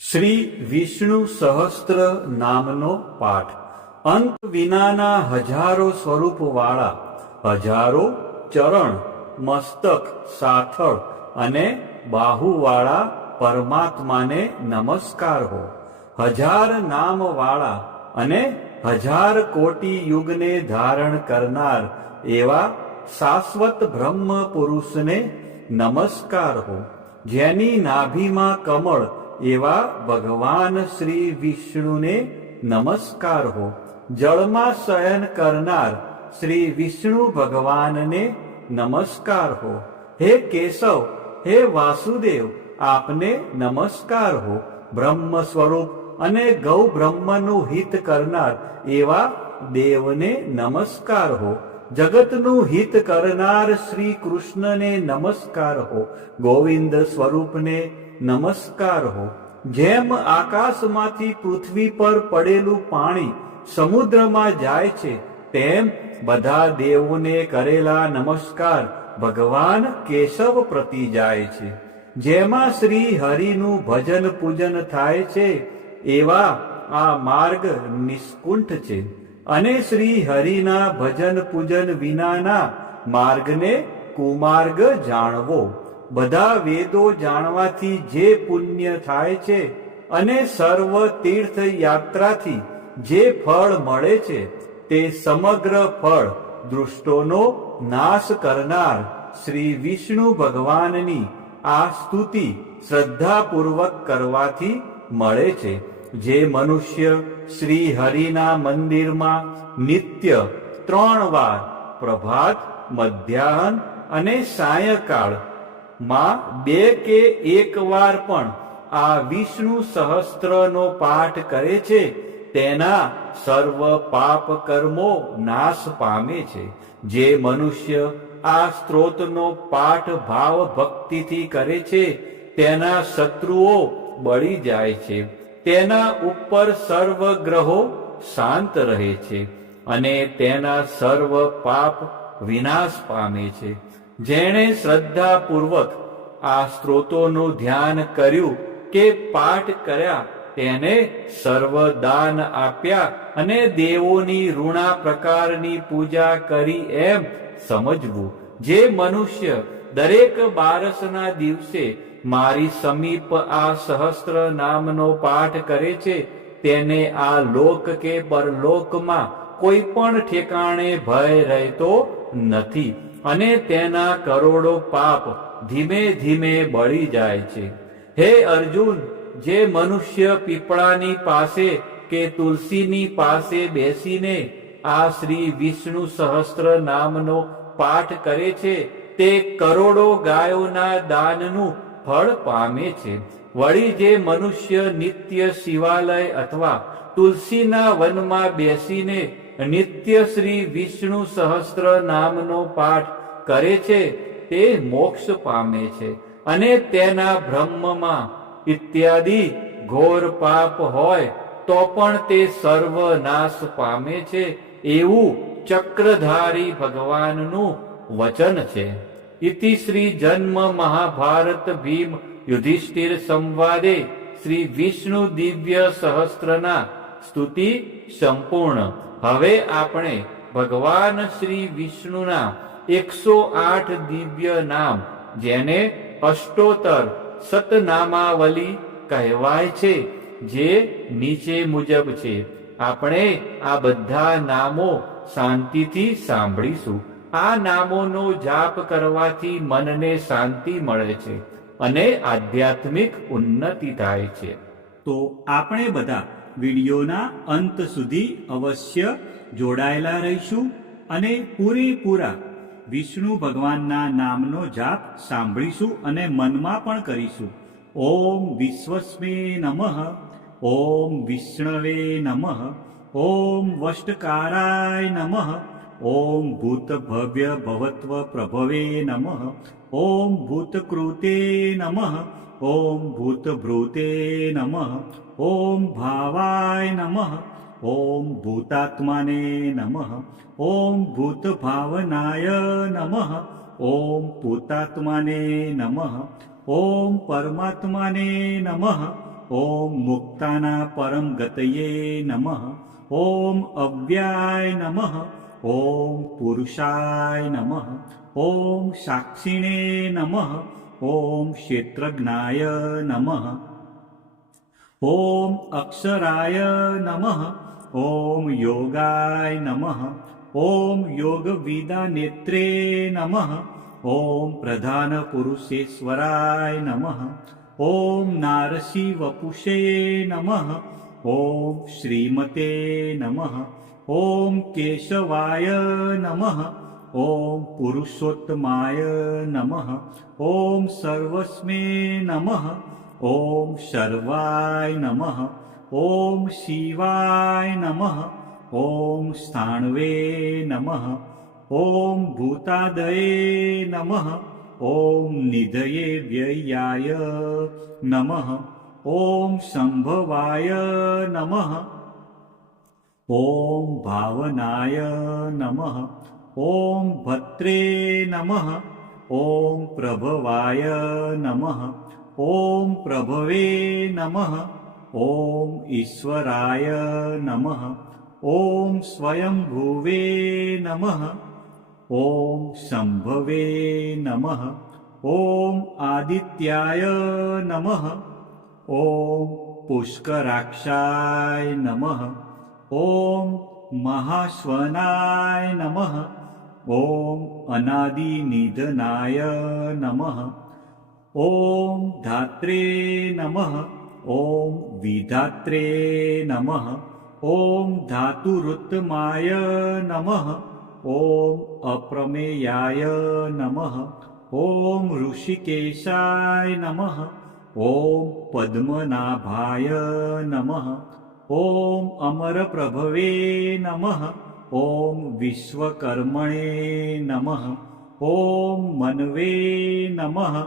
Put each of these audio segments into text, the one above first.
શ્રી વિષ્ણુ સહસ્ત્ર નામનો પાઠ અંત વિનાના હજારો સ્વરૂપવાળા હજારો ચરણ મસ્તક સાથળ અને બાહુવાળા પરમાત્માને નમસ્કાર હો. હજાર નામવાળા અને હજાર કોટી યુગને ધારણ કરનાર એવા શાશ્વત બ્રહ્મ પુરુષને નમસ્કાર હો. જેની નાભીમાં કમળ એવા ભગવાન શ્રી વિષ્ણુને નમસ્કાર હો. જળમાં શયન કરનાર શ્રી વિષ્ણુ ભગવાનને નમસ્કાર હો. હે કેશવ, હે વાસુદેવ, આપને નમસ્કાર હો. બ્રહ્મ સ્વરૂપ અને ગૌ બ્રહ્મનું હિત કરનાર એવા દેવને નમસ્કાર હો. જગતનું હિત કરનાર શ્રી કૃષ્ણને નમસ્કાર હો. ગોવિંદ સ્વરૂપને નમસ્કાર હો. જેમ આકાશમાંથી પૃથ્વી પર પડેલું પાણી સમુદ્રમાં જાય છે, તેમ બધા દેવોને કરેલા નમસ્કાર ભગવાન કેશવ પ્રતિ જાય છે. જેમાં શ્રી હરિનું ભજન પૂજન થાય છે એવા આ માર્ગ નિષ્કુંઠ છે, અને શ્રી હરિના ભજન પૂજન વિનાના માર્ગને કુમાર્ગ જાણવો. બધા વેદો જાણવાથી જે પુણ્ય થાય છે અને સર્વ તીર્થ યાત્રાથી જે ફળ મળે છે, તે સમગ્ર ફળ દુષ્ટોનો નાશ કરનાર શ્રી વિષ્ણુ ભગવાનની આ સ્તુતિ શ્રદ્ધાપૂર્વક કરવાથી મળે છે. જે મનુષ્ય શ્રી હરિના મંદિરમાં નિત્ય 3 વાર પ્રભાત, મધ્યાહન અને સાયંકાળ માં 2 કે 1 વાર પણ આ વિષ્ણુ સહસ્ત્રનો પાઠ કરે છે, તેના સર્વ પાપ કર્મો નાશ પામે છે. જે મનુષ્ય આ સ્ત્રોતનો પાઠ ભાવ ભક્તિથી કરે છે, તેના શત્રુઓ બળી જાય છે. તેના ઉપર સર્વ ગ્રહો શાંત રહે છે અને તેના સર્વ પાપ વિનાશ પામે છે. જેણે શ્રદ્ધાપૂર્વક આ સ્ત્રોતોનું ધ્યાન કર્યું કે પાઠ કર્યા, તેને સર્વ દાન આપ્યા અને દેવોની ઋણા પ્રકારની પૂજા કરી એમ સમજવું. જે મનુષ્ય દરેક બારસના દિવસે મારી સમીપ આ સહસ્ત્ર નામનો પાઠ કરે છે, તેને આ લોક કે પરલોકમાં કોઈ પણ ઠેકાણે ભય રહેતો નથી અને તેના કરોડો પાપ ધીમે ધીમે બળી જાય છે. હે અર્જુન, જે મનુષ્ય પીપળાની પાસે કે તુલસીની પાસે બેસીને આ શ્રી વિષ્ણુ સહસ્ત્ર નામનો પાઠ કરે છે, તે કરોડો ગાયોના દાનનું ફળ પામે છે. વળી જે મનુષ્ય નિત્ય શિવાલય અથવા તુલસીના વનમાં બેસીને નિત્ય શ્રી વિષ્ણુ સહસ્ત્ર નામનો પાઠ કરે છે, તે મોક્ષ પામે છે અને તેના બ્રહ્મમાં ઇત્યાદિ ઘોર પાપ હોય તો પણ તે સર્વ નાશ પામે છે, એવું ચક્રધારી ભગવાનનું વચન છે. ઇતિ શ્રી જન્મ મહાભારત ભીમ યુધિષ્ઠિર સંવાદે શ્રી વિષ્ણુ દિવ્ય સહસ્ત્રના સ્તુતિ સંપૂર્ણ. હવે આપણે ભગવાન શ્રી વિષ્ણુના 108 દિવ્ય નામ, જેને અષ્ટોત્તર સતનામાવલી કહેવાય છે, જે નીચે મુજબ છે. આપણે આ બધા નામો શાંતિથી સાંભળીશું. આ નામોનો જાપ કરવાથી મનને શાંતિ મળે છે અને આધ્યાત્મિક ઉન્નતિ થાય છે. તો આપણે બધા વિડીયોના અંત સુધી અવશ્ય જોડાયેલા રહીશું અને પૂરેપૂરા વિષ્ણુ ભગવાનના નામનો જાપ સાંભળીશું અને મનમાં પણ કરીશું. ઓમ વિશ્વસ્મે નમઃ, ઓમ વિષ્ણવે નમઃ, ઓમ વષ્ટકારાય નમઃ, ઓમ ભૂત ભવ્ય ભવત્વ પ્રભવે નમઃ, ઓમ ભૂતકૃતે નમઃ, ઓમ ભૂતભૃતે નમઃ, ઓમ ભાવાય નમઃ, ઓમ ભૂતાત્માને નમઃ, ઓમ ભૂતભાવનાય નમઃ, ઓમ ભૂતાત્માને નમઃ, ઓમ પરમાત્માને નમઃ, ઓમ મુક્તાના પરમ ગતયે નમઃ. ઓમ અવ્યાય નમઃ. ઓમ પુરુષાય નમઃ. ઓમ સાક્ષિણે નમઃ. ઓમ ક્ષેત્રજ્ઞાય નમઃ. ઓમ અક્ષરાય નમઃ. ઓમ યોગાય નમઃ. ઓમ યોગવિદાનેત્રે નમઃ. ઓમ પ્રધાન પુરુષેશ્વરાય નમઃ. ઓમ નારસી વપુષે નમઃ. ઓમ શ્રીમતે નમઃ. ઓમ કેશવાય નમઃ. ઓમ પુરુષોત્તમાય નમઃ. ઓમ સર્વસ્મે નમઃ. ઓમ સર્વાય નમઃ. ઓમ શિવાય નમઃ. ઓમ સ્થાણવે નમઃ. ઓમ ભૂતાદયે નમઃ. ઓમ નિધયે વ્યયાય નમઃ. ઓમ સંભવાય નમઃ. ઓમ ભાવનાય નમઃ. ઓમ ભત્રે નમઃ. ઓમ પ્રભવાય નમઃ. ઓમ પ્રભવે નમઃ. ઓમ ઈશ્વરાય નમઃ. ઓમ સ્વયંભુવે નમઃ. ઓમ સંભવે નમઃ. ઓમ આદિત્યાય નમઃ. ઓમ પુષ્કરાક્ષાય નમઃ. ઓમ મહાશ્વનાય નમઃ. ઓમ અનાદિનિધનાય નમઃ. ઓમ ધાત્રે નમઃ. ઓમ વિધાત્રે નમઃ. ઓમ ધાતુરુત્તમાય નમઃ. ઓમ અપ્રમેયાય નમઃ. ઓમ ઋષિકેશાય નમઃ. ઓમ પદ્મનાભાય નમઃ. ઓમ અમરપ્રભવે નમઃ. ઓમ વિશ્વકર્મણે નમઃ. ઓમ મન્વે નમઃ.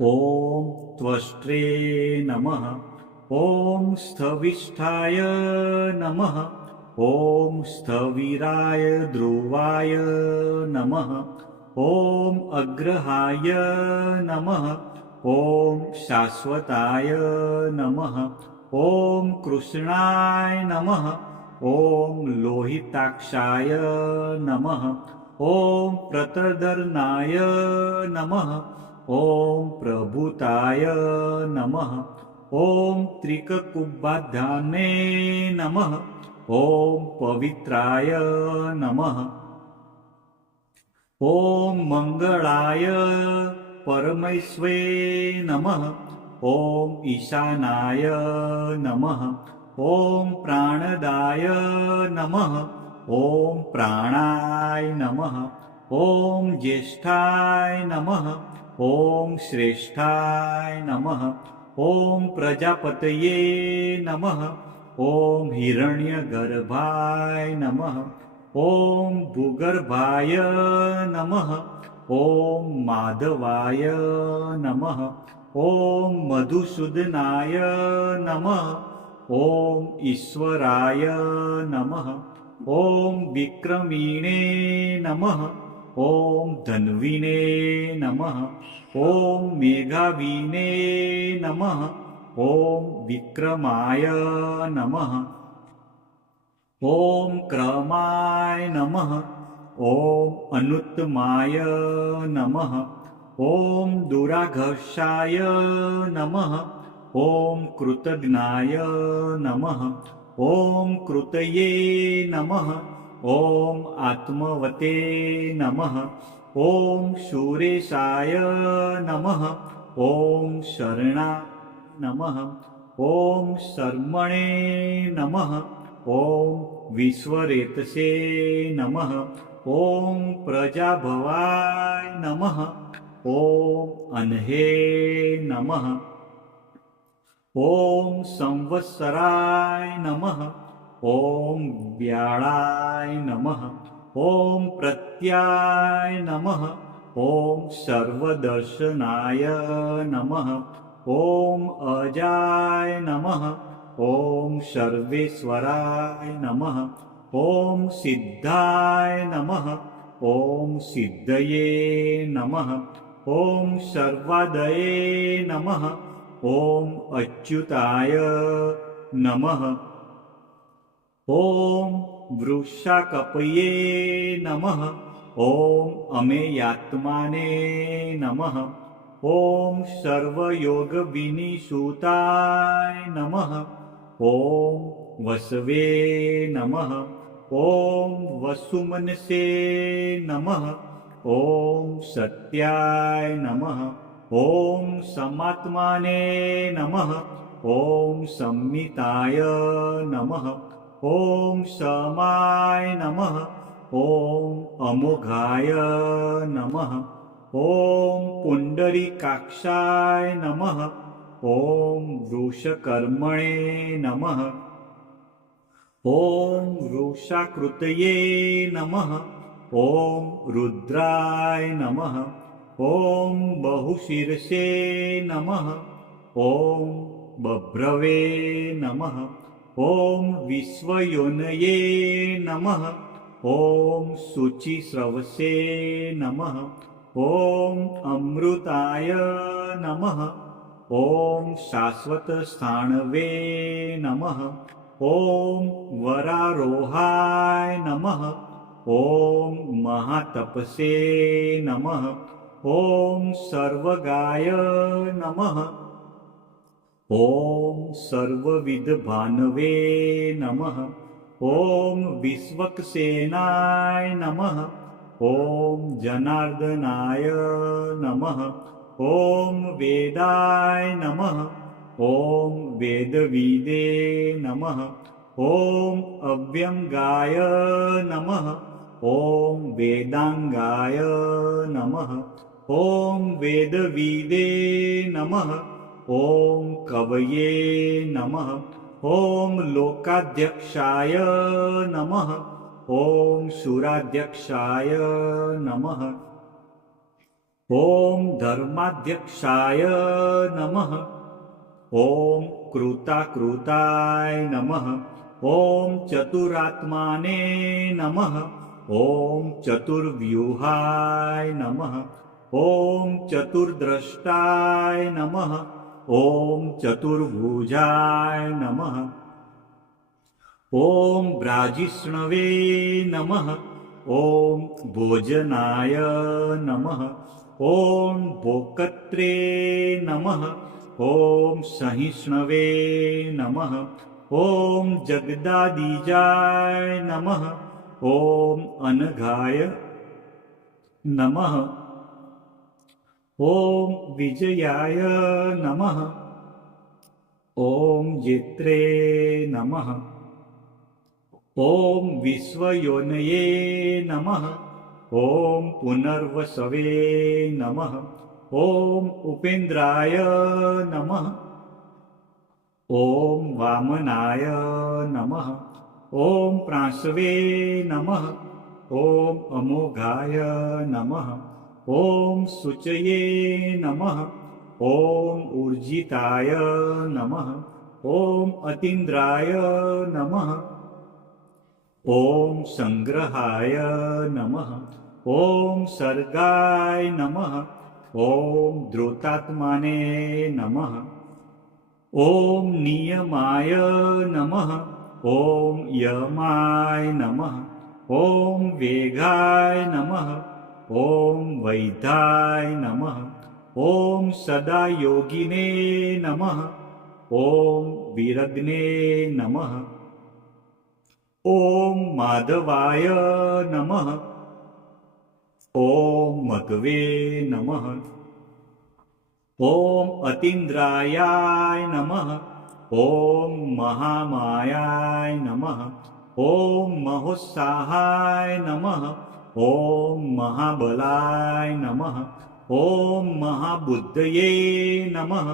ઓમ ત્વષ્ટ્રે નમઃ. ઓમ સ્થવિષ્ઠાય નમઃ. ઓમ સ્થવિરાય ધ્રુવાય નમઃ. ઓમ અગ્રહાય નમઃ. ઓમ શાશ્વતાય નમઃ. ઓમ કૃષ્ણાય નમઃ. ઓમ લોહિતાક્ષાય નમઃ. ઓમ પ્રતદર્નાય નમઃ. ઓમ પ્રભુતાય નમઃ. ઓમ ત્રિકકુબ્બાધાને નમઃ. ઓમ પવિત્રાય નમઃ. ઓમ મંગળાય પરમૈશ્વે નમઃ. ઓમ ઈશાનાય નમઃ. ઓમ પ્રાણદાય નમઃ. ઓમ પ્રાણાય નમઃ. ઓમ જ્યેષ્ઠાય નમઃ. ઓમ શ્રેષ્ઠાય નમઃ. ઓમ પ્રજાપતયે નમઃ. ઓમ હિરણ્યગર્ભાય નમઃ. ઓમ ભૂગર્ભાય નમઃ. ઓમ માધવાય નમઃ. ઓમ મધુસૂદનાય નમઃ. ઓમ ઈશ્વરાય નમઃ. ઓમ વિક્રમીણે નમઃ. ઓમ ધન્વીને નમઃ. ઓમ મેઘાવીને નમઃ. ઓમ વિક્રમાય નમઃ. ઓમ ક્રમાય નમઃ. ઓમ અનુત્તમાય નમઃ. ઓમ દુરાઘર્ષાય નમઃ. ઓમ કૃતજ્ઞાય નમઃ. ઓમ કૃતયે નમઃ. ઓમ આત્મવતે નમઃ. ઓમ શૂરેશાય નમઃ. ઓમ શરણા નમઃ. ઓમ શર્મણે નમઃ. ઓમ વિશ્વરેતસે નમઃ. ઓમ પ્રજાભવાય નમઃ. ઓમ અન્હે નમઃ. ઓમ સંવત્સરાય નમઃ. ઓમ વ્યાળાય નમઃ. ઓમ પ્રત્યાય નમઃ. ઓમ સર્વદર્શનાય નમઃ. ઓમ અજાય નમઃ. ઓમ સર્વેશ્વરાય નમઃ. ઓમ સિદ્ધાય નમઃ. ઓમ સિદ્ધયે નમઃ. ઓમ સર્વાદયે નમઃ. ॐ अच्युताय नमः। ॐ वृषाकपये नमः। ॐ अमेयात्माने नमः। ॐ सर्वयोगविनिसूताय नमः। ॐ वसवे नमः। ॐ वसुमनसे नमः। ॐ सत्याय नमः। ॐ समात्माने नमः। ॐ संमिताय नमः। ॐ समाय नमः। ॐ अमोघाय नमः। ॐ पुण्डरीकाक्षाय नमः। ॐ वृषकर्मणे नमः। ॐ वृषाकृतये नमः। ॐ रुद्राय नमः। ॐ बहुशिरसे नमः। ॐ बभ्रवे नमः। ॐ विश्वयोनये नमः। ॐ शुचिस्रवसे नमः। ॐ अमृताय नमः। ॐ शाश्वतस्थाणवे नमः। ॐ वरारोहाय नमः। ॐ महातपसे नमः। ॐ सर्वगाय नमः। ॐ सर्वविधभानवे नमः। ॐ विश्वक्सेनाय नमः। ॐ जनार्दनाय नमः। ॐ वेदाय नमः। ॐ वेदविदे नमः। ॐ अव्यंगाय नमः। ॐ वेदांगाय नमः। ॐ वेदविदे नमः। ॐ कवये नमः। ॐ लोकाध्यक्षाय नमः। ॐ सुराध्यक्षाय नमः। ॐ धर्माध्यक्षाय नमः। ॐ कृताकृताय नमः। ॐ चतुरात्माने नमः। ॐ चतुर्व्यूहाय नमः। ॐ चतुर्द्रष्टाय नमः। ॐ चतुर्भुजाय नमः। ॐ ब्राजिष्णवे नमः। ॐ भोजनाय नमः। ॐ भोक्त्रे नमः। ॐ सहिष्णवे नमः। ॐ जगदादिजाय नमः। ॐ अनघाय नमः। ॐ विजयाय नमः। ॐ जित्रे नमः। ॐ विश्वयोनये नमः। ॐ पुनर्वसवे नमः। ॐ उपेन्द्राय नमः। ॐ वामनाय नमः। ॐ प्रांशवे नमः। ॐ अमोघाय नमः। ॐ शुचये नमः। ॐ ऊर्जिताय नमः। ॐ अतीन्द्राय नमः। ॐ संग्रहाय नमः। ॐ सर्गाय नमः। ॐ द्रोतात्माने नमः। ॐ नियमाय नमः। ॐ यमाय नमः। ॐ वेगाय नमः। ॐ वैधाय नमः। ॐ सदा योगिने नमः। ॐ विरग्ने नमः। ॐ माधवाय नमः। ॐ मध्वे नमः। ॐ अतीन्द्रायाय नमः। ॐ महामायाय नमः। ॐ महोत्साहाय नमः। ॐ महाबलाय नमः। ॐ महाबुद्धये नमः।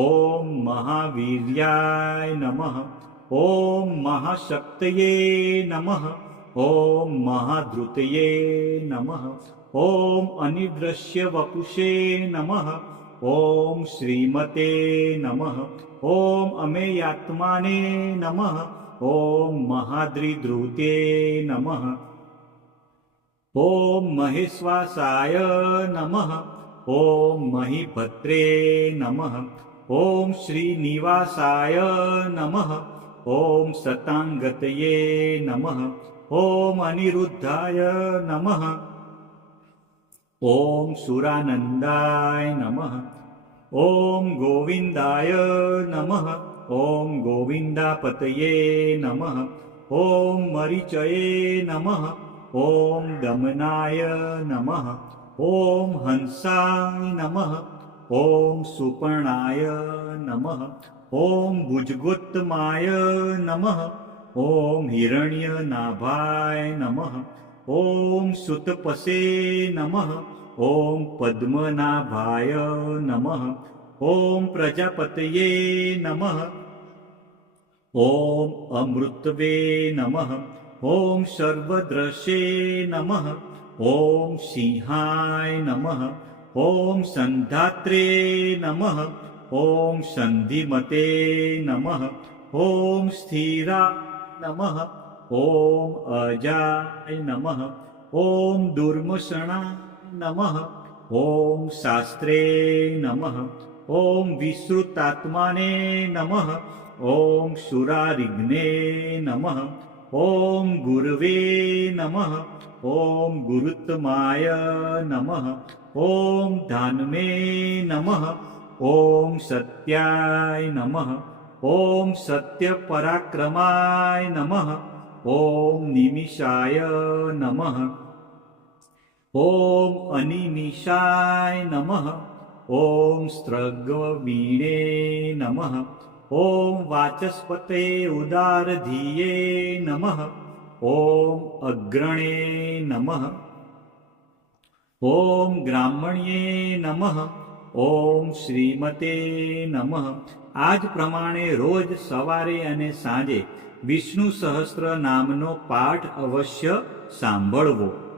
ॐ महावीर्याय नमः। ॐ महाशक्तये नमः। ॐ महाधृतये नमः। ॐ अनिदृश्यवपुषे नमः। ॐ श्रीमते नमः। ॐ अमेयात्माने नमः। ॐ महाद्रिधृते नमः। ॐ महेश्वासाय नमः। ॐ महीभद्रे नमः। ઓમ શ્રીનિવાસાય નમઃ. ઓમ સતાંગતયે નમઃ. ઓમ અનિરુદ્ધાય નમઃ. ઓમ સુરાનંદાય નમઃ. ઓમ ગોવિંદાય નમઃ. ઓમ ગોવિંદાપતયે નમઃ. ઓમ મરીચયે નમઃ. ઓમ દમનાય નમઃ. ઓમ હંસાય નમઃ. ઓમ સુપર્ણાય નમઃ. ઓમ ભુજગોત્તમાય નમઃ. ઓમ હિરણ્યનાભાય નમઃ. ઓમ સુતપસે નમઃ. ઓમ પદ્મનાભાય નમઃ. ઓમ પ્રજાપતયે નમઃ. ઓમ અમૃતવે નમઃ. ઓમ સર્વદ્રશે નમઃ. ઓમ સિંહાય નમઃ. ઓમ સંધાત્રે નમઃ. ઓમ સંધિમતે નમઃ. ઓમ સ્થિરા નમઃ. ઓમ અજાય નમઃ. ઓમ દુર્મસણા નમઃ. ઓમ શાસ્ત્રે નમઃ. ઓમ વિશ્રુતાત્માને નમઃ. ઓમ સુરારિઘ્ને નમઃ. ઓમ ગુરવે નમઃ. ઓમ ગુરુત્તમાય નમઃ. ઓમ ધાન્મે નમઃ. ઓમ સત્યાય નમઃ. ઓમ સત્યપરાક્રમાય નમઃ. ઓમ નિમિષાય નમઃ. ઓમ અનિમિષાય નમઃ. ઓમ સ્ત્રગવીણે નમઃ. ઓમ વાચસ્પતે ઉદારધીયે નમઃ. ઓમ અગ્રણે નમઃ. ઓમ બ્રાહ્મણ્યે નમઃ. ઓમ શ્રીમતે નમઃ. આ જ પ્રમાણે રોજ સવારે અને સાંજે વિષ્ણુ સહસ્ત્ર નામનો પાઠ અવશ્ય સાંભળવો.